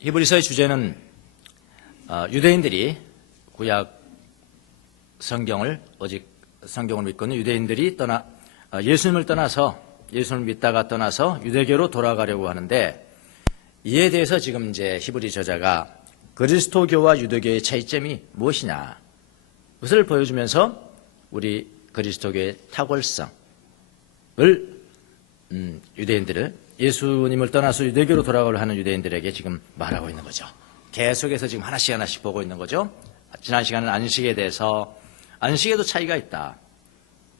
히브리서의 주제는 유대인들이 구약 성경을 오직 성경을 믿고 있는 유대인들이 예수님을 떠나서 예수님을 믿다가 떠나서 유대교로 돌아가려고 하는데, 이에 대해서 지금 이제 히브리 저자가 그리스도교와 유대교의 차이점이 무엇이냐, 그것을 보여주면서 우리 그리스도교의 탁월성을 유대인들을, 예수님을 떠나서 유대교로 돌아가려 하는 유대인들에게 지금 말하고 있는 거죠. 계속해서 지금 하나씩 보고 있는 거죠. 지난 시간은 안식에 대해서, 안식에도 차이가 있다.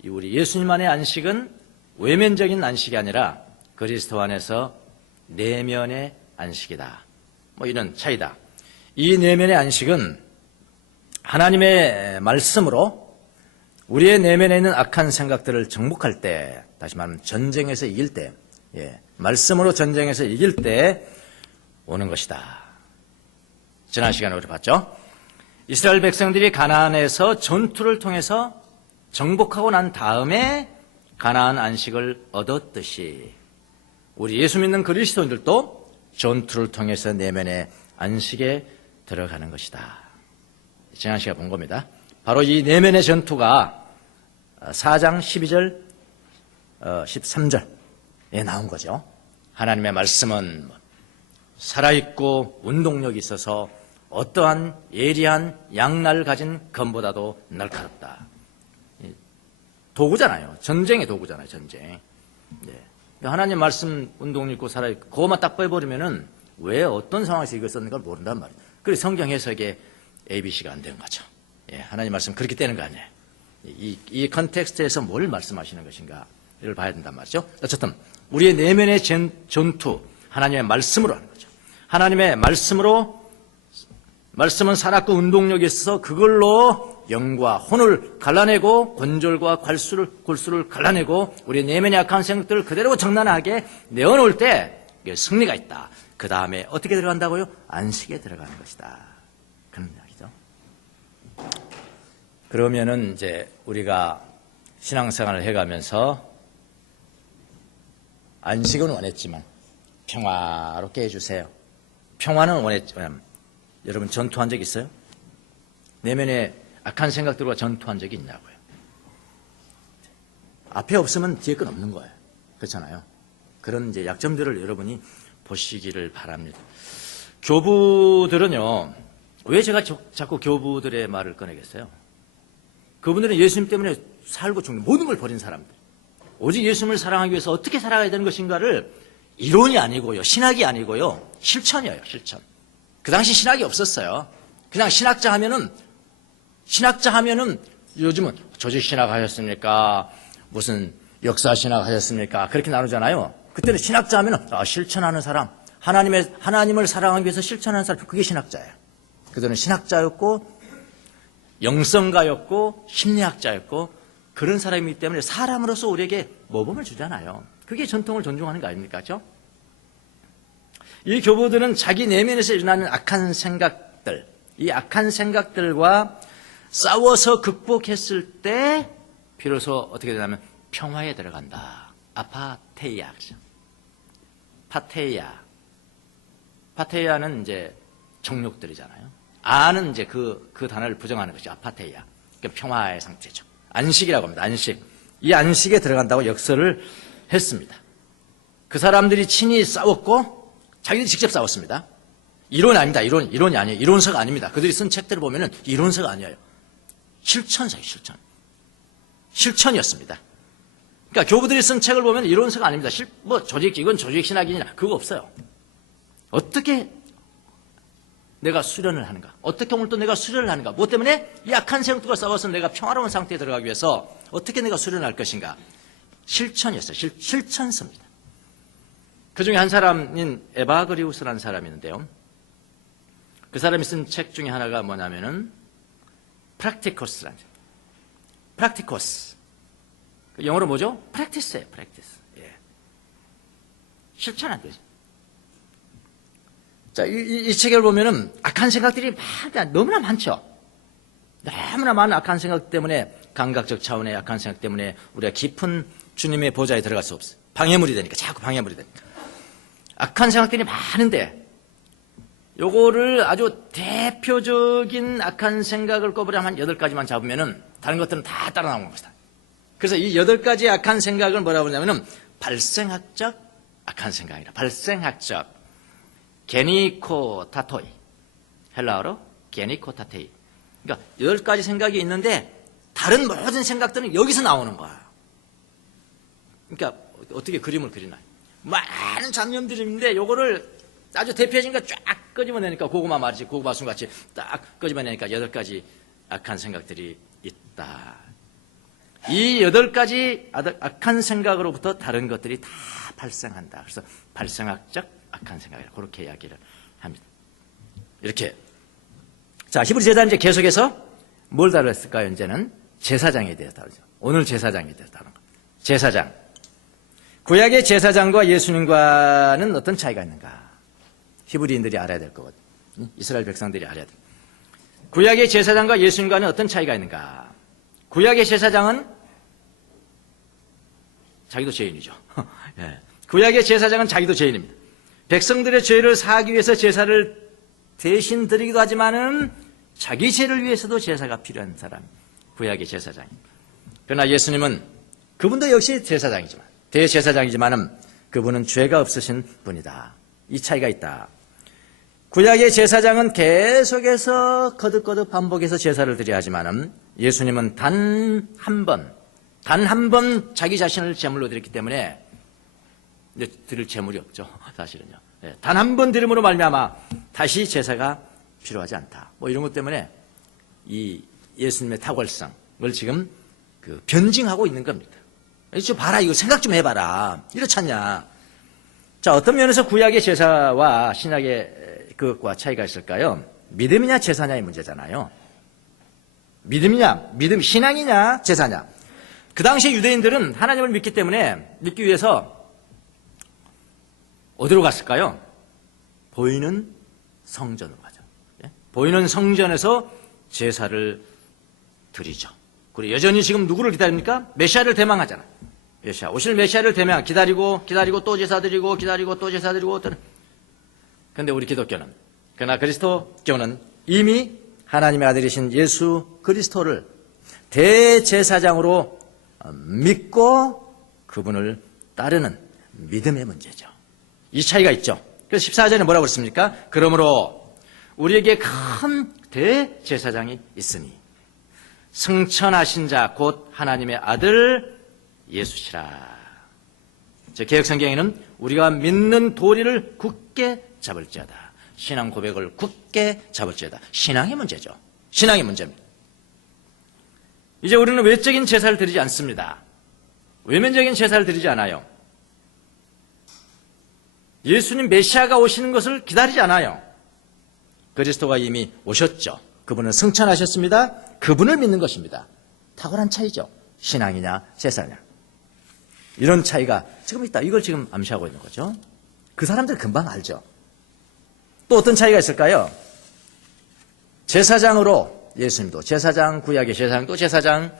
우리 예수님 안의 안식은 외면적인 안식이 아니라 그리스도 안에서 내면의 안식이다. 이런 차이다. 이 내면의 안식은 하나님의 말씀으로 우리의 내면에 있는 악한 생각들을 정복할 때, 다시 말하면 전쟁에서 이길 때, 말씀으로 전쟁에서 이길 때 오는 것이다. 지난 시간에 우리 봤죠? 이스라엘 백성들이 가나안에서 전투를 통해서 정복하고 난 다음에 가나안 안식을 얻었듯이 우리 예수 믿는 그리스도인들도 전투를 통해서 내면의 안식에 들어가는 것이다. 지난 시간에 본 겁니다. 바로 이 내면의 전투가 4장 12절 13절에 나온 거죠. 하나님의 말씀은 살아있고 운동력이 있어서 어떠한 예리한 양날을 가진 검보다도 날카롭다. 도구잖아요. 전쟁의 도구잖아요. 전쟁. 하나님 말씀 운동력 있고 살아있고 그것만 딱 빼버리면은 왜 어떤 상황에서 이걸 썼는가 모른단 말이에요. 그래서 성경 해석에 ABC가 안 되는 거죠. 하나님 말씀 그렇게 되는 거 아니에요. 이 컨텍스트에서 뭘 말씀하시는 것인가 이걸 봐야 된단 말이죠. 어쨌든 우리의 내면의 전투, 하나님의 말씀으로 하는 거죠. 하나님의 말씀은 살았고 운동력이 있어서 그걸로 영과 혼을 갈라내고 권졸과 골수를 갈라내고 우리의 내면의 악한 생각들을 그대로 정난하게 내어놓을 때 승리가 있다. 그 다음에 어떻게 들어간다고요? 안식에 들어가는 것이다. 그런 이야기죠. 그러면은 이제 우리가 신앙생활을 해가면서 안식은 원했지만 평화롭게 해주세요. 평화는 원했지만 여러분 전투한 적 있어요? 내면에 악한 생각들과 전투한 적이 있냐고요. 앞에 없으면 뒤에 건 없는 거예요. 그렇잖아요. 그런 이제 약점들을 여러분이 보시기를 바랍니다. 교부들은요, 왜 제가 자꾸 교부들의 말을 꺼내겠어요? 그분들은 예수님 때문에 살고 죽는 모든 걸 버린 사람들. 오직 예수님을 사랑하기 위해서 어떻게 살아가야 되는 것인가를 이론이 아니고요, 신학이 아니고요, 실천이에요, 실천. 그 당시 신학이 없었어요. 그냥 신학자 하면은 요즘은 조직신학 하셨습니까? 무슨 역사신학 하셨습니까? 그렇게 나누잖아요. 그때는 신학자 하면은 실천하는 사람, 하나님을 사랑하기 위해서 실천하는 사람, 그게 신학자예요. 그들은 신학자였고 영성가였고 심리학자였고 그런 사람이기 때문에 사람으로서 우리에게 모범을 주잖아요. 그게 전통을 존중하는 거 아닙니까? 그렇죠? 이 교부들은 자기 내면에서 일어나는 악한 생각들, 이 악한 생각들과 싸워서 극복했을 때 비로소 어떻게 되냐면 평화에 들어간다. 아파테이아. 파테이아는 이제 정욕들이잖아요. 아는 이제 그 단어를 부정하는 것이 아파테이아. 그러니까 평화의 상태죠. 안식이라고 합니다. 안식. 이 안식에 들어간다고 역설을 했습니다. 그 사람들이 친히 싸웠고 자기들이 직접 싸웠습니다. 이론이 아닙니다. 이론이 아니에요. 이론서가 아닙니다. 그들이 쓴 책들을 보면은 이론서가 아니에요. 실천서예요. 실천이었습니다. 그러니까 교부들이 쓴 책을 보면 이론서가 아닙니다. 이건 조직신학이냐 그거 없어요. 어떻게 내가 수련을 하는가? 어떻게 오늘 또 내가 수련을 하는가? 뭐 때문에 이 악한 생각들과 싸워서 내가 평화로운 상태에 들어가기 위해서 어떻게 내가 수련할 것인가? 실천이었어요. 실천서입니다. 그 중에 한 사람인 에바그리우스라는 사람이 있는데요. 그 사람이 쓴 책 중에 하나가 뭐냐면은 프랙티코스라는 책. 프랙티코스. 영어로 뭐죠? 프랙티스예요. 프랙티스. 실천한 거죠. 자, 이 책을 보면은 악한 생각들이 너무나 많죠. 너무나 많은 악한 생각 때문에, 감각적 차원의 악한 생각 때문에 우리가 깊은 주님의 보좌에 들어갈 수 없어요. 방해물이 되니까, 자꾸 방해물이 되니까. 악한 생각들이 많은데 요거를 아주 대표적인 악한 생각을 꼽으려 한 8가지만 잡으면은 다른 것들은 다 따라 나오는 것이다. 그래서 이 8가지 악한 생각을 뭐라고 하냐면은 발생학적 악한 생각이라. 발생학적. 게니코타토이. 헬라어로 게니코타테이. 그러니까 8가지 생각이 있는데 다른 모든 생각들은 여기서 나오는 거야. 그러니까 어떻게 그림을 그리나요? 많은 잡념들이 있는데 요거를 아주 대표적인 거 쫙 끄집어내니까 고구마 말이지, 고구마 순같이 딱 끄집어내니까 8가지 악한 생각들이 있다. 이 8가지 악한 생각으로부터 다른 것들이 다 발생한다. 그래서 발생학적 악한 생각이라 그렇게 이야기를 합니다. 이렇게. 자, 히브리 제사는 이제 계속해서 뭘 다뤘을까요? 이제는 제사장에 대해서 다루죠. 오늘 제사장에 대해서 다루는 겁니다. 제사장. 구약의 제사장과 예수님과는 어떤 차이가 있는가? 히브리인들이 알아야 될 거거든요. 이스라엘 백성들이 알아야 돼. 구약의 제사장과 예수님과는 어떤 차이가 있는가? 구약의 제사장은 자기도 죄인이죠. 예. 구약의 제사장은 자기도 죄인입니다. 백성들의 죄를 사하기 위해서 제사를 대신 드리기도 하지만은 자기 죄를 위해서도 제사가 필요한 사람, 구약의 제사장입니다. 그러나 예수님은 그분도 역시 제사장이지만, 대제사장이지만은 그분은 죄가 없으신 분이다. 이 차이가 있다. 구약의 제사장은 계속해서 거듭거듭 반복해서 제사를 드려야 하지만은 예수님은 단 한 번 자기 자신을 제물로 드렸기 때문에 이제 드릴 제물이 없죠. 사실은요. 단 한 번 드림으로 말미암아 다시 제사가 필요하지 않다. 뭐 이런 것 때문에 이 예수님의 탁월성을 지금 변증하고 있는 겁니다. 좀 봐라, 이거 생각 좀 해봐라. 이렇지 않냐. 자, 어떤 면에서 구약의 제사와 신약의 그것과 차이가 있을까요? 믿음이냐 제사냐의 문제잖아요. 믿음이냐, 신앙이냐 제사냐. 그 당시 유대인들은 하나님을 믿기 때문에 믿기 위해서 어디로 갔을까요? 보이는 성전으로 가죠. 보이는 성전에서 제사를 드리죠. 그리고 여전히 지금 누구를 기다립니까? 메시아를 대망하잖아. 메시아, 오실 메시아를 대망, 기다리고 또 제사 드리고, 기다리고 또 제사 드리고. 그런데 우리 기독교는, 그러나 그리스도교는 이미 하나님의 아들이신 예수 그리스도를 대제사장으로 믿고 그분을 따르는 믿음의 문제죠. 이 차이가 있죠. 그래서 14절에 뭐라고 그랬습니까? 그러므로 우리에게 큰 대제사장이 있으니 승천하신 자 곧 하나님의 아들 예수시라. 제 개역성경에는 우리가 믿는 도리를 굳게 잡을지어다. 신앙 고백을 굳게 잡을지어다. 신앙의 문제죠. 신앙의 문제입니다. 이제 우리는 외적인 제사를 드리지 않습니다. 외면적인 제사를 드리지 않아요. 예수님 메시아가 오시는 것을 기다리지 않아요. 그리스도가 이미 오셨죠. 그분은 승천하셨습니다. 그분을 믿는 것입니다. 탁월한 차이죠. 신앙이냐 제사냐. 이런 차이가 지금 있다. 이걸 지금 암시하고 있는 거죠. 그 사람들 금방 알죠. 또 어떤 차이가 있을까요? 제사장으로 예수님도 제사장, 구약의 제사장도 제사장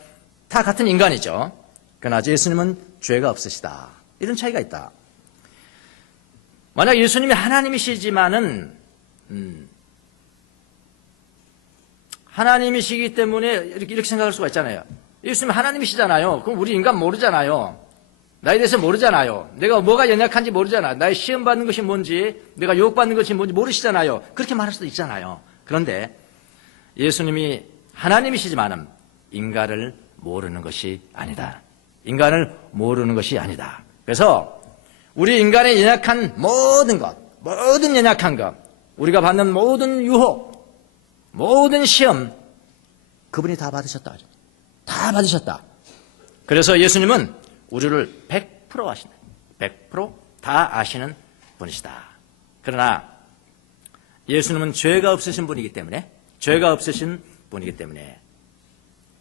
다 같은 인간이죠. 그러나 예수님은 죄가 없으시다. 이런 차이가 있다. 만약 예수님이 하나님이시지만은 하나님이시기 때문에 이렇게 생각할 수가 있잖아요. 예수님 하나님이시잖아요. 그럼 우리 인간 모르잖아요. 나에 대해서 모르잖아요. 내가 뭐가 연약한지 모르잖아. 나의 시험 받는 것이 뭔지, 내가 유혹받는 것이 뭔지 모르시잖아요. 그렇게 말할 수도 있잖아요. 그런데 예수님이 하나님이시지만은 인간을 모르는 것이 아니다. 인간을 모르는 것이 아니다. 그래서 우리 인간의 연약한 모든 것, 모든 연약한 것, 우리가 받는 모든 유혹, 모든 시험, 그분이 다 받으셨다. 다 받으셨다. 그래서 예수님은 우리를 100% 아시는, 100%다 아시는 분이시다. 그러나 예수님은 죄가 없으신 분이기 때문에,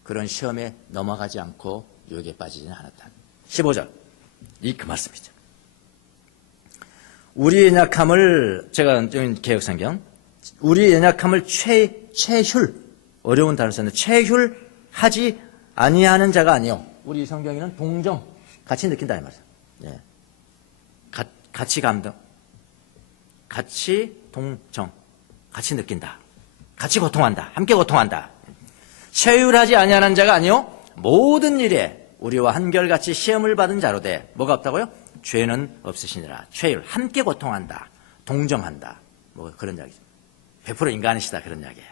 그런 시험에 넘어가지 않고 유혹에 빠지지는 않았다. 15절. 그 말씀이죠. 우리의 연약함을, 제가 개역성경, 우리의 연약함을 체휼, 어려운 단어 썼는데, 체휼하지 아니하는 자가 아니요. 우리 성경에는 동정, 같이 느낀다 이 말이에요. 예. 같이 감동, 같이 동정. 같이 느낀다. 같이 고통한다. 함께 고통한다. 체휼하지 아니하는 자가 아니요 모든 일에 우리와 한결같이 시험을 받은 자로 돼. 뭐가 없다고요? 죄는 없으시니라. 체휼, 함께 고통한다. 동정한다. 뭐 그런 이야기죠. 100% 인간이시다 그런 이야기예요.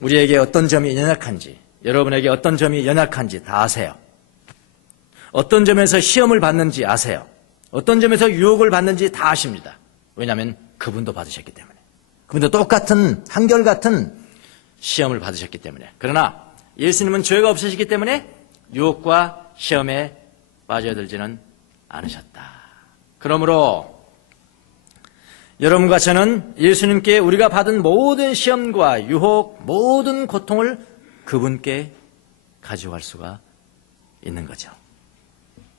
우리에게 어떤 점이 연약한지, 여러분에게 어떤 점이 연약한지 다 아세요. 어떤 점에서 시험을 받는지 아세요. 어떤 점에서 유혹을 받는지 다 아십니다. 왜냐하면 그분도 받으셨기 때문에. 그분도 똑같은 한결같은 시험을 받으셨기 때문에. 그러나 예수님은 죄가 없으시기 때문에 유혹과 시험에 빠져들지는 않으셨다. 그러므로 여러분과 저는 예수님께 우리가 받은 모든 시험과 유혹, 모든 고통을 그분께 가져갈 수가 있는 거죠.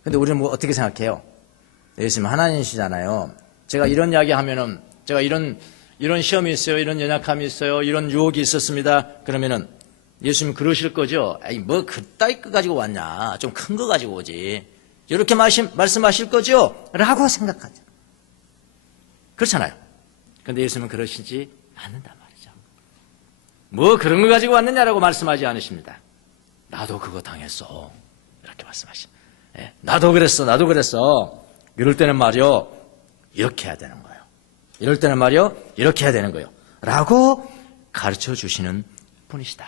근데 우리는 뭐 어떻게 생각해요? 예수님 하나님이시잖아요. 제가 이런 이야기 하면은, 제가 이런 시험이 있어요. 이런 연약함이 있어요. 이런 유혹이 있었습니다. 그러면은 예수님 그러실 거죠? 에이, 뭐 그따위 거 가지고 왔냐. 좀 큰 거 가지고 오지. 이렇게 말씀하실 거죠? 라고 생각하죠. 그렇잖아요. 그런데 예수님은 그러시지 않는단 말이죠. 뭐 그런 거 가지고 왔느냐라고 말씀하지 않으십니다. 나도 그거 당했어. 이렇게 말씀하십니다. 예, 나도 그랬어. 이럴 때는 말이요. 이렇게 해야 되는 거예요. 이럴 때는 말이요. 이렇게 해야 되는 거예요. 라고 가르쳐 주시는 분이시다.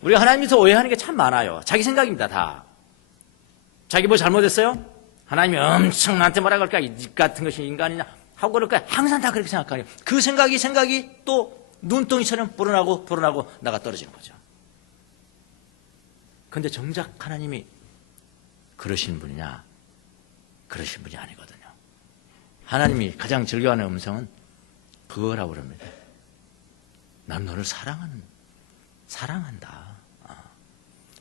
우리가 하나님께서 오해하는 게 참 많아요. 자기 생각입니다, 다. 자기 뭐 잘못했어요? 하나님이 엄청 나한테 뭐라 그럴까? 이 같은 것이 인간이냐? 하고 그럴까? 항상 다 그렇게 생각하네요. 그 생각이 또 눈덩이처럼 불어나고 나가 떨어지는 거죠. 그런데 정작 하나님이 그러신 분이냐? 그러신 분이 아니거든요. 하나님이 가장 즐겨하는 음성은 그거라고 그럽니다. 난 너를 사랑한다.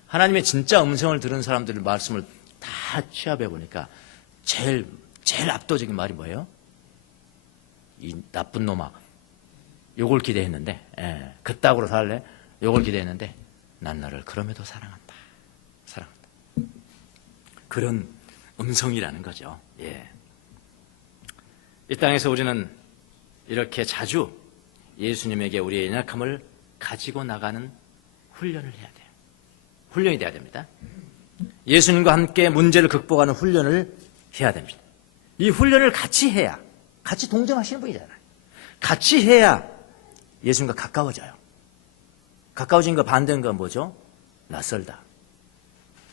하나님의 진짜 음성을 들은 사람들의 말씀을 다 취합해 보니까 제일 압도적인 말이 뭐예요? 이 나쁜 놈아, 요걸 기대했는데, 그따구로 살래? 요걸 기대했는데, 난 너를 그럼에도 사랑한다. 그런 음성이라는 거죠. 예. 이 땅에서 우리는 이렇게 자주 예수님에게 우리의 연약함을 가지고 나가는 훈련을 해야 돼요. 훈련이 돼야 됩니다. 예수님과 함께 문제를 극복하는 훈련을 해야 됩니다. 이 훈련을 같이 해야, 같이 동정하시는 분이잖아요. 같이 해야 예수님과 가까워져요. 가까워진 거 반대인 건 뭐죠? 낯설다.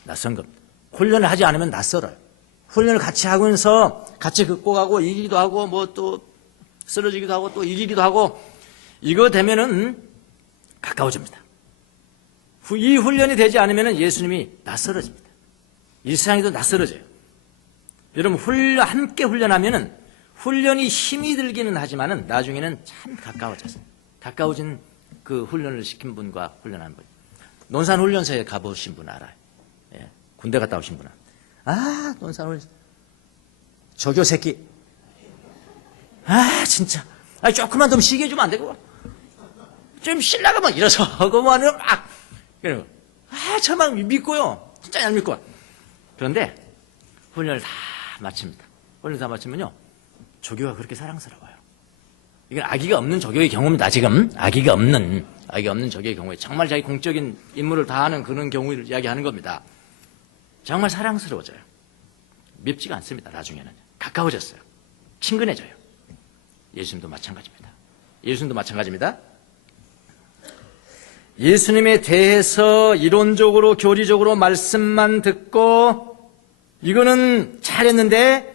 낯선 것. 훈련을 하지 않으면 낯설어요. 훈련을 같이 하면서 같이 극복하고 이기기도 하고 뭐 또 쓰러지기도 하고 또 이기기도 하고 이거 되면은 가까워집니다. 이 훈련이 되지 않으면 예수님이 낯설어집니다. 이 세상에도 낯설어져요. 여러분 함께 훈련하면은 훈련이 힘이 들기는 하지만은 나중에는 참 가까워져서 가까워진 그 훈련을 시킨 분과 훈련한 분. 논산훈련소에 가보신 분 알아요. 예, 군대 갔다 오신 분은. 논산훈련소. 조교 새끼. 진짜. 조금만 더 쉬게 해주면 안 되고. 좀 쉬려고 막 일어서고 뭐 하면 막. 그리고, 저만 믿고요. 진짜 잘 믿고. 그런데 훈련을 다 마칩니다. 훈련을 다 마치면요. 조교가 그렇게 사랑스러워요. 이건 악의가 없는 조교의 경우입니다. 지금 악의가 없는 조교의 경우에 정말 자기 공적인 임무를 다하는 그런 경우를 이야기하는 겁니다. 정말 사랑스러워져요. 밉지가 않습니다. 나중에는 가까워졌어요. 친근해져요. 예수님도 마찬가지입니다. 예수님에 대해서 이론적으로 교리적으로 말씀만 듣고 이거는 잘했는데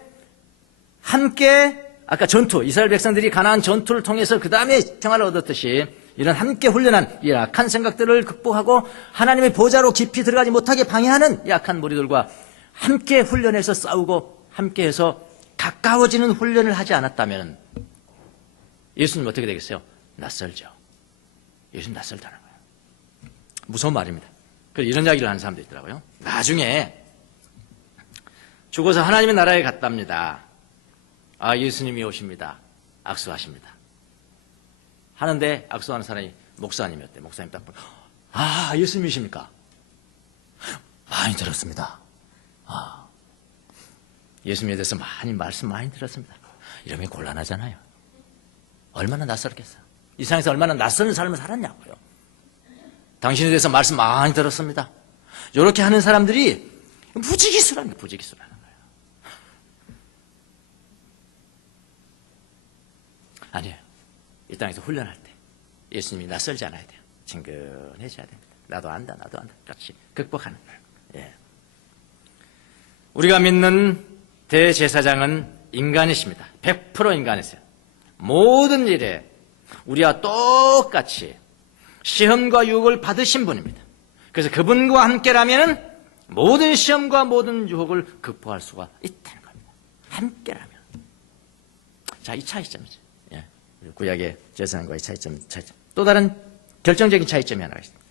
함께 아까 이스라엘 백성들이 가나안 전투를 통해서 그 다음에 평화를 얻었듯이 이런 함께 훈련한 이 악한 생각들을 극복하고 하나님의 보좌로 깊이 들어가지 못하게 방해하는 이 악한 무리들과 함께 훈련해서 싸우고 함께해서 가까워지는 훈련을 하지 않았다면 예수님 어떻게 되겠어요? 낯설죠. 예수님 낯설다는 거예요. 무서운 말입니다. 그래서 이런 이야기를 하는 사람도 있더라고요. 나중에 죽어서 하나님의 나라에 갔답니다. 예수님이 오십니다. 악수하십니다. 하는데 악수하는 사람이 목사님이었대. 목사님 딱 보고 예수님이십니까? 많이 들었습니다. 예수님에 대해서 말씀 많이 들었습니다. 이러면 곤란하잖아요. 얼마나 낯설겠어요. 이 세상에서 얼마나 낯선 삶을 살았냐고요. 당신에 대해서 말씀 많이 들었습니다. 이렇게 하는 사람들이 부지기수라는 거예요. 부지기수라는 거예요. 아니에요. 이 땅에서 훈련할 때 예수님이 낯설지 않아야 돼요. 친근해져야 됩니다. 나도 안다. 같이 극복하는 거예요. 예. 우리가 믿는 대제사장은 인간이십니다. 100% 인간이세요. 모든 일에 우리와 똑같이 시험과 유혹을 받으신 분입니다. 그래서 그분과 함께라면 모든 시험과 모든 유혹을 극복할 수가 있다는 겁니다. 함께라면. 자, 이 차이점이죠. 예. 구약의 제사장과의 차이점. 또 다른 결정적인 차이점이 하나가 있습니다.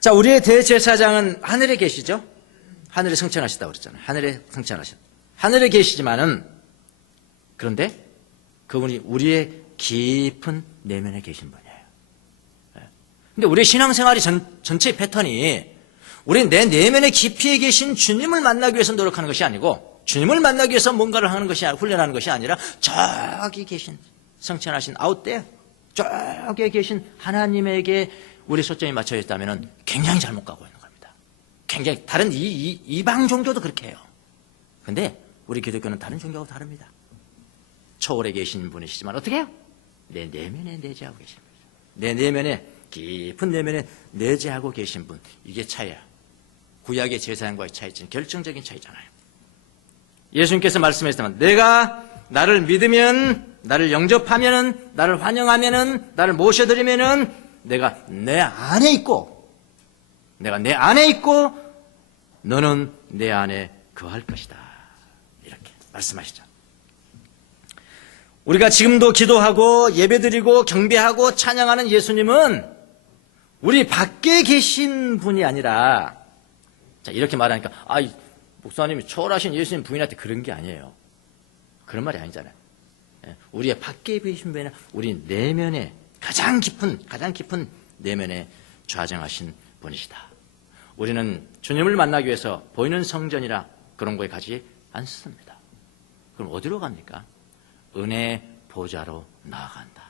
자, 우리의 대제사장은 하늘에 계시죠? 하늘에 승천하시다고 그랬잖아요. 하늘에 승천하셨다. 하늘에 계시지만은, 그런데 그분이 우리의 깊은 내면에 계신 분이에요. 근데 우리의 신앙생활이 전체의 패턴이 우리 내 내면의 깊이에 계신 주님을 만나기 위해서 노력하는 것이 아니고 주님을 만나기 위해서 뭔가를 하는 것이 훈련하는 것이 아니라 저기 계신 승천하신 아웃대 저기에 계신 하나님에게 우리 초점이 맞춰 있다면 굉장히 잘못 가고 있는 겁니다. 굉장히 다른 이방 종교도 그렇게 해요. 근데 우리 기독교는 다른 종교하고 다릅니다. 초월에 계신 분이시지만 어떻게 해요? 내 내면에 내재하고 계신 분이죠. 내 내면에 깊은 내면에 내재하고 계신 분. 이게 차이야. 구약의 제사장과의 차이점, 결정적인 차이잖아요. 예수님께서 말씀하셨다면 내가 나를 믿으면, 나를 영접하면, 나를 환영하면, 나를 모셔드리면 내가 내 안에 있고 내가 내 안에 있고 너는 내 안에 거할 것이다. 이렇게 말씀하시죠. 우리가 지금도 기도하고 예배드리고 경배하고 찬양하는 예수님은 우리 밖에 계신 분이 아니라, 자, 이렇게 말하니까 목사님이 초월하신 예수님 부인한테 그런 게 아니에요. 그런 말이 아니잖아요. 우리의 밖에 계신 분이 아니라 우리 내면에 가장 깊은 내면에 좌정하신 분이시다. 우리는 주님을 만나기 위해서 보이는 성전이라 그런 거에 가지 않습니다. 그럼 어디로 갑니까? 은혜의 보좌로 나아간다.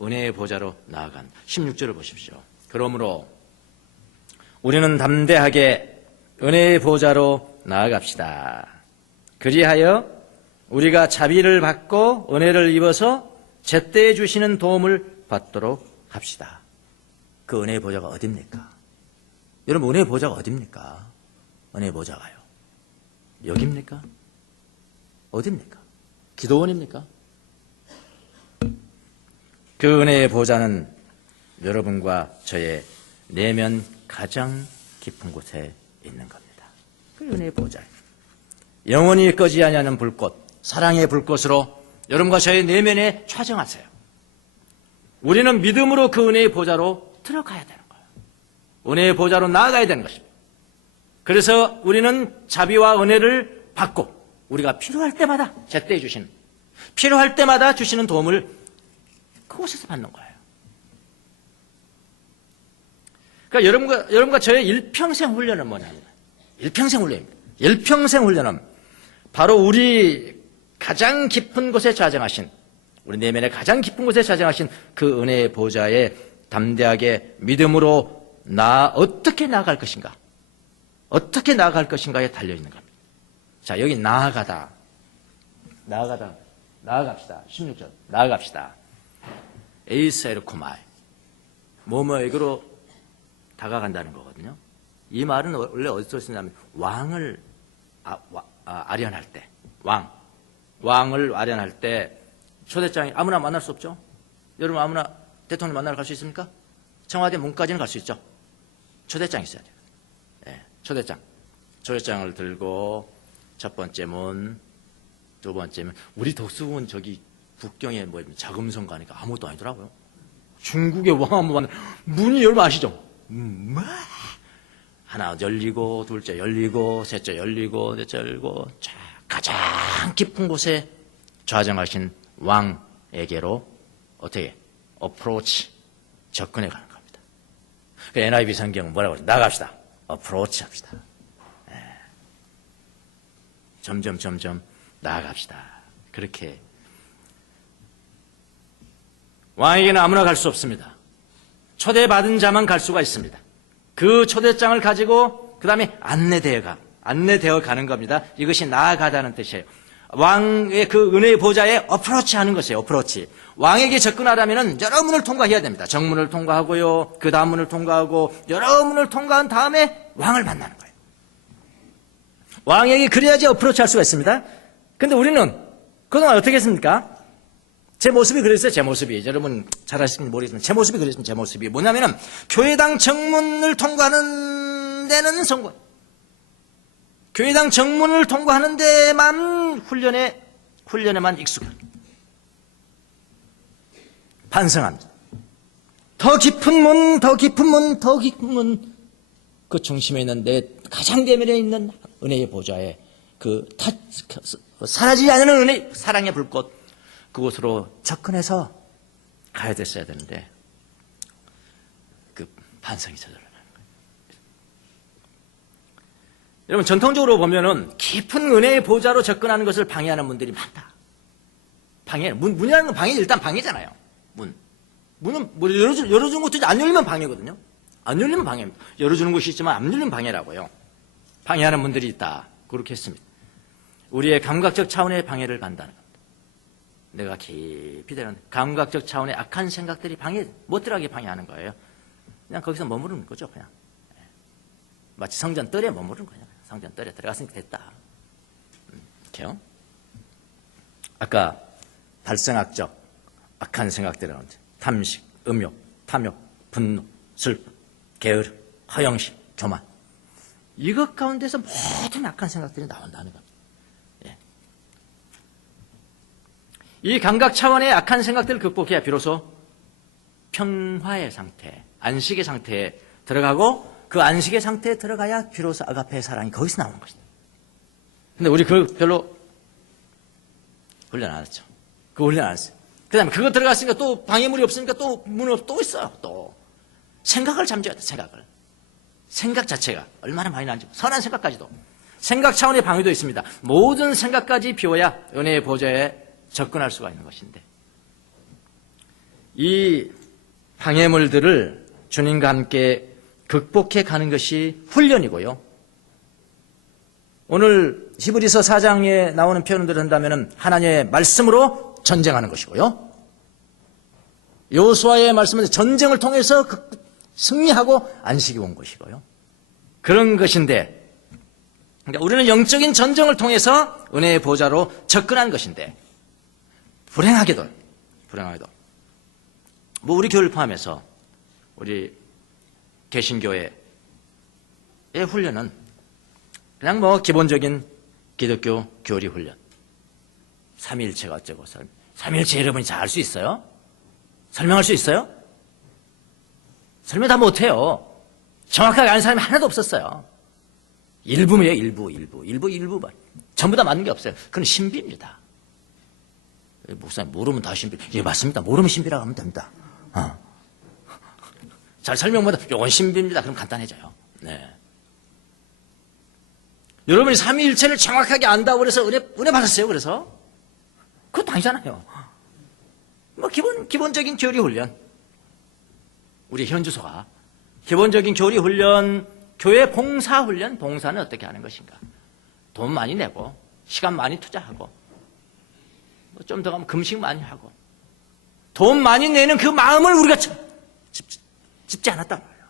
은혜의 보좌로 나아간다. 16절을 보십시오. 그러므로 우리는 담대하게 은혜의 보좌로 나아갑시다. 그리하여 우리가 자비를 받고 은혜를 입어서 제때에 주시는 도움을 받도록 합시다. 그 은혜의 보좌가 어딥니까? 여러분, 은혜의 보좌가 어딥니까? 은혜의 보좌가요. 여기입니까? 어딥니까? 기도원입니까? 그 은혜의 보좌는 여러분과 저의 내면 가장 깊은 곳에 있는 겁니다. 그 은혜의 보좌예요. 영원히 꺼지 아니하는 불꽃, 사랑의 불꽃으로 여러분과 저의 내면에 좌정하세요. 우리는 믿음으로 그 은혜의 보좌로 들어가야 되는 거예요. 은혜의 보좌로 나아가야 되는 것입니다. 그래서 우리는 자비와 은혜를 받고 우리가 필요할 때마다 제때 주시는, 필요할 때마다 주시는 도움을 그곳에서 받는 거예요. 그러니까 여러분과 저의 일평생 훈련은 뭐냐면, 일평생 훈련입니다. 일평생 훈련은 바로 우리 가장 깊은 곳에 좌정하신, 우리 내면의 가장 깊은 곳에 좌정하신 그 은혜의 보좌에 담대하게 믿음으로 어떻게 나아갈 것인가, 어떻게 나아갈 것인가에 달려있는 겁니다. 자, 여기 나아갑시다. 16절, 나아갑시다. 에이세르코마이, 뭐뭐에게로 다가간다는 거거든요. 이 말은 원래 어디서 쓰냐면 왕을 아련할 때, 왕을 아련할 때 초대장이 아무나 만날 수 없죠. 여러분 아무나 대통령 만나러 갈 수 있습니까? 청와대 문까지는 갈 수 있죠. 초대장이 있어야 돼요. 네, 초대장을 들고 첫 번째 문, 두 번째 문. 우리 덕수궁은 저기 북경에 자금성 가니까 아무것도 아니더라고요. 중국의 왕 한번 문이 열면 아시죠? 하나 열리고, 둘째 열리고, 셋째 열리고, 넷째 열리고, 가장 깊은 곳에 좌정하신 왕에게로 어떻게 어프로치, 접근해 가는 겁니다. 그 NIV 성경은 뭐라고 그러죠? 나갑시다. 어프로치 합시다. 점점 나아갑시다. 그렇게 왕에게는 아무나 갈 수 없습니다. 초대받은 자만 갈 수가 있습니다. 그 초대장을 가지고 그 다음에 안내되어 가는 겁니다. 이것이 나아가다는 뜻이에요. 왕의 그 은혜의 보좌에 어프로치 하는 것이에요. 어프로치. 왕에게 접근하려면 여러 문을 통과해야 됩니다. 정문을 통과하고요. 그 다음 문을 통과하고 여러 문을 통과한 다음에 왕을 만나는 거예요. 왕에게 그래야지 어프로치 할 수가 있습니다. 근데 우리는 그동안 어떻게 했습니까? 제 모습이 그랬어요. 제 모습이. 여러분 잘 아시는지 모르겠지만 제 모습이 그랬습니다. 제 모습이. 뭐냐면은 교회당 정문을 통과하는 데는 성공. 교회당 정문을 통과하는 데만 훈련에만 익숙한. 반성합니다. 더 깊은 문, 더 깊은 문, 더 깊은 문. 그 중심에 있는 내 가장 내면에 있는 은혜의 보좌에 사라지지 않는 은혜, 사랑의 불꽃. 그곳으로 접근해서 가야 됐어야 되는데, 그 반성이 저절로 나는 거예요. 여러분, 전통적으로 보면은 깊은 은혜의 보좌로 접근하는 것을 방해하는 분들이 많다. 문이라는 건 일단 방해잖아요. 문은 뭐 열어주는 것도 안 열리면 방해거든요. 안 열리면 방해입니다. 열어주는 것이 있지만 안 열리면 방해라고요. 방해하는 분들이 있다. 그렇게 했습니다. 우리의 감각적 차원의 방해를 간다는 겁니다. 내가 깊이 되는 감각적 차원의 악한 생각들이 못 들어가게 방해하는 거예요. 그냥 거기서 머무르는 거죠. 그냥 마치 성전 뜰에 머무르는 거예요. 성전 뜰에 들어갔으니까 됐다. 이렇게요. 아까 발생학적 악한 생각들은 탐식, 음욕, 탐욕, 분노, 슬픔, 게으름, 허영심, 교만. 이것 가운데서 모든 악한 생각들이 나온다는 겁니다. 이 감각 차원의 악한 생각들을 극복해야 비로소 평화의 상태, 안식의 상태에 들어가고 그 안식의 상태에 들어가야 비로소 아가페의 사랑이 거기서 나오는 것이다. 근데 우리 별로 훈련 안 했죠. 훈련 안 했어요. 그 다음에 그거 들어갔으니까 또 방해물이 없으니까 또 문이 또 있어요. 또 생각을 잠재워야 돼. 생각 자체가 얼마나 많이 나는지. 선한 생각까지도. 생각 차원의 방해도 있습니다. 모든 생각까지 비워야 은혜의 보좌에 접근할 수가 있는 것인데, 이 방해물들을 주님과 함께 극복해 가는 것이 훈련이고요. 오늘 히브리서 4장에 나오는 표현들을 한다면 하나님의 말씀으로 전쟁하는 것이고요. 여호수아의 말씀은 전쟁을 통해서 승리하고 안식이 온 것이고요. 그런 것인데, 그러니까 우리는 영적인 전쟁을 통해서 은혜의 보좌로 접근한 것인데, 불행하게도 뭐 우리 교회를 포함해서 우리 개신교회의 훈련은 그냥 뭐 기본적인 기독교 교리 훈련, 삼위일체가 어쩌고 삼위일체 여러분이 잘 알 수 있어요? 설명할 수 있어요? 설명 다 못해요. 정확하게 아는 사람이 하나도 없었어요. 일부예요. 일부만. 전부 다 맞는 게 없어요. 그건 신비입니다. 목사님 모르면 다 신비. 예, 맞습니다. 모르면 신비라고 하면 됩니다. 잘 설명보다 이건 신비입니다. 그럼 간단해져요. 네. 여러분이 삼위일체를 정확하게 안다고 그래서 은혜 받았어요. 그래서 그것도 아니잖아요. 뭐 기본적인 교리 훈련. 우리 현주소가 기본적인 교리 훈련, 교회 봉사 훈련. 봉사는 어떻게 하는 것인가? 돈 많이 내고 시간 많이 투자하고 좀 더 가면 금식 많이 하고 돈 많이 내는 그 마음을 우리가 짚지 않았단 말이에요.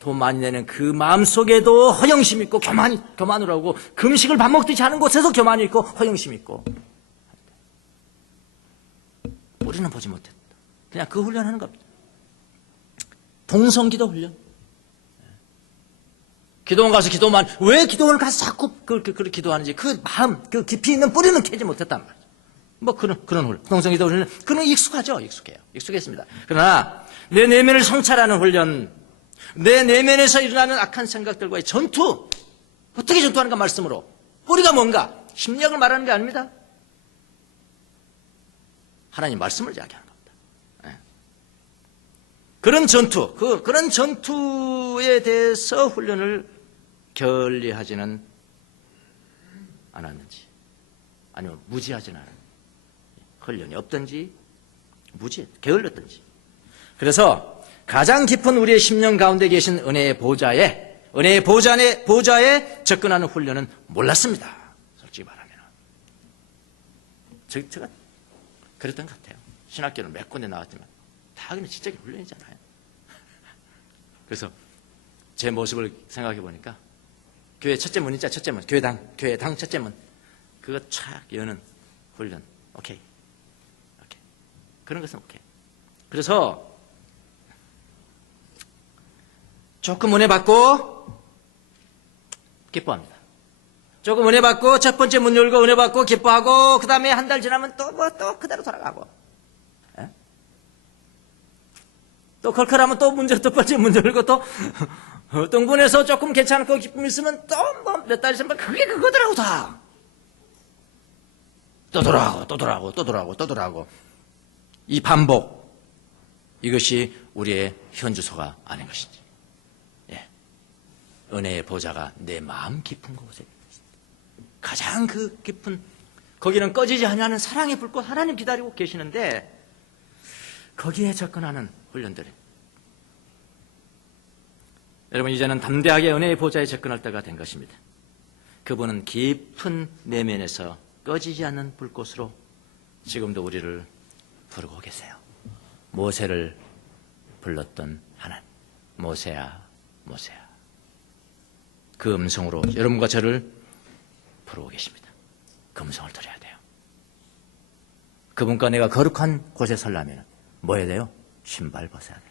돈 많이 내는 그 마음 속에도 허영심 있고 교만을 하고 금식을 밥 먹듯이 하는 곳에서 교만이 있고 허영심 있고. 우리는 보지 못했다. 그냥 그 훈련하는 겁니다. 동성기도 훈련. 기도원 가서 왜 기도원을 가서 자꾸 그렇게 기도하는지 그 마음, 그 깊이 있는 뿌리는 캐지 못했단 말이죠. 뭐 그런 훈련. 동성기도 훈련. 그런 익숙해요. 익숙했습니다. 그러나 내 내면을 성찰하는 훈련, 내 내면에서 일어나는 악한 생각들과의 전투, 어떻게 전투하는가 말씀으로. 뿌리가 뭔가? 심리학을 말하는 게 아닙니다. 하나님 말씀을 이야기하는 겁니다. 네. 그런 전투에 대해서 훈련을 않았는지, 아니면 무지하진 않은 훈련이 없든지 게을렀든지. 그래서 가장 깊은 우리의 심령 가운데 계신 은혜의 보좌에 접근하는 훈련은 몰랐습니다. 솔직히 말하면. 제가 그랬던 것 같아요. 신학교를 몇 군데 나왔지만 다 그냥 지적인 훈련이잖아요. 그래서 제 모습을 생각해 보니까 교회 첫째 문 있자, 첫째 문, 교회당 첫째 문, 그거 촥 여는 훈련, 오케이. 그런 것은 오케이. 그래서 조금 은혜 받고 기뻐합니다. 조금 은혜 받고 첫 번째 문 열고 은혜 받고 기뻐하고, 그 다음에 한 달 지나면 또 그대로 돌아가고, 또 걸컬하면 또 첫 번째 문 열고 또 뜬분해서 조금 괜찮고 기쁨이 있으면 또 뭐 몇 달 있으면 그게 그거더라고 다. 또 돌아가고. 이 반복, 이것이 우리의 현주소가 아닌 것이지. 예. 은혜의 보좌가 내 마음 깊은 곳에 가장 그 깊은, 거기는 꺼지지 않는 사랑의 불꽃 하나님 기다리고 계시는데 거기에 접근하는 훈련들. 여러분, 이제는 담대하게 은혜의 보좌에 접근할 때가 된 것입니다. 그분은 깊은 내면에서 꺼지지 않는 불꽃으로 지금도 우리를 부르고 계세요. 모세를 불렀던 하나님, 모세야, 모세야. 그 음성으로 여러분과 저를 부르고 계십니다. 그 음성을 들어야 돼요. 그분과 내가 거룩한 곳에 서려면 뭐 해야 돼요? 신발 벗어야 돼요.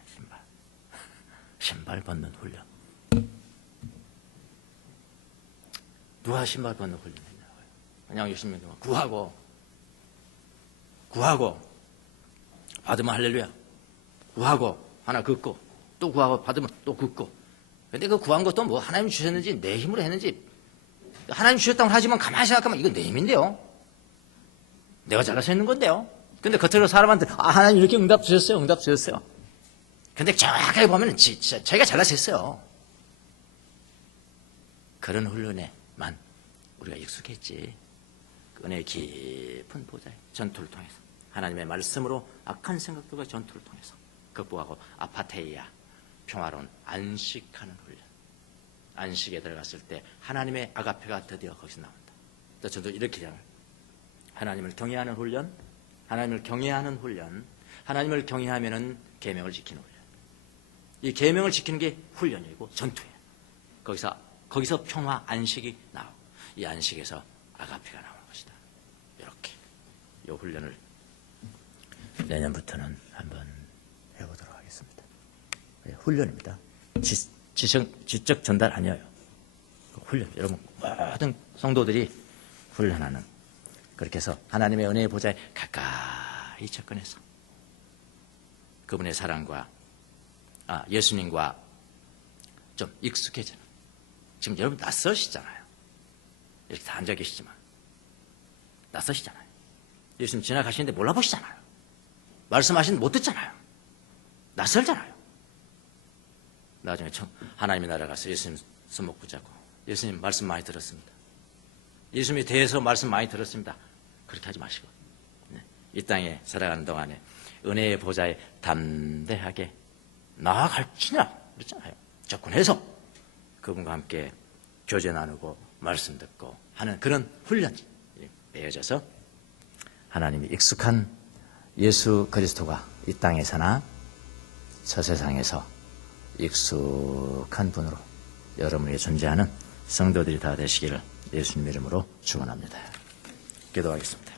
신발 벗는 훈련. 누가 신발 벗는 훈련 했냐고요? 그냥 열심히 구하고 받으면 할렐루야, 구하고 하나 긋고 또 구하고 받으면 또 긋고. 근데 그 구한 것도 뭐 하나님 주셨는지 내 힘으로 했는지, 하나님 주셨다고 하지만 가만히 생각하면 이건 내 힘인데요, 내가 잘라서 했는 건데요. 근데 겉으로 사람한테 하나님 이렇게 응답 주셨어요. 근데 정확하게 보면 자기가 잘라서 했어요. 그런 훈련에만 우리가 익숙했지. 은혜의 깊은 보좌의 전투를 통해서, 하나님의 말씀으로 악한 생각들과 전투를 통해서 극복하고 아파테이아, 평화로운 안식하는 훈련. 안식에 들어갔을 때 하나님의 아가페가 드디어 거기서 나온다. 또 저도 이렇게 생각해요. 하나님을 경외하는 훈련, 하나님을 경외하면은 계명을 지키는 훈련. 이 계명을 지키는 게 훈련이고 전투예요. 거기서 평화, 안식이 나오고, 이 안식에서 아가페가 나오는 것이다. 이렇게 이 훈련을 내년부터는 한번 해보도록 하겠습니다. 훈련입니다. 지적 전달 아니에요. 훈련. 여러분 모든 성도들이 훈련하는, 그렇게 해서 하나님의 은혜의 보좌에 가까이 접근해서 그분의 사랑과 예수님과 좀 익숙해지는. 지금 여러분 낯서시잖아요. 이렇게 다 앉아 계시지만 낯서시잖아요. 예수님 지나가시는데 몰라보시잖아요. 말씀하시는데 못 듣잖아요. 낯설잖아요. 나중에 하나님의 나라 가서 예수님 손목 붙잡고, 예수님 말씀 많이 들었습니다. 예수님에 대해서 말씀 많이 들었습니다. 그렇게 하지 마시고, 이 땅에 살아가는 동안에 은혜의 보좌에 담대하게 나아갈지냐 그랬잖아요. 접근해서 그분과 함께 교제 나누고 말씀 듣고 하는 그런 훈련이 매여져서 하나님이 익숙한 예수 그리스도가 이 땅에 사나 저 세상에서 익숙한 분으로 여러분에게 존재하는 성도들이 다 되시기를 예수님 이름으로 축원합니다. 기도하겠습니다.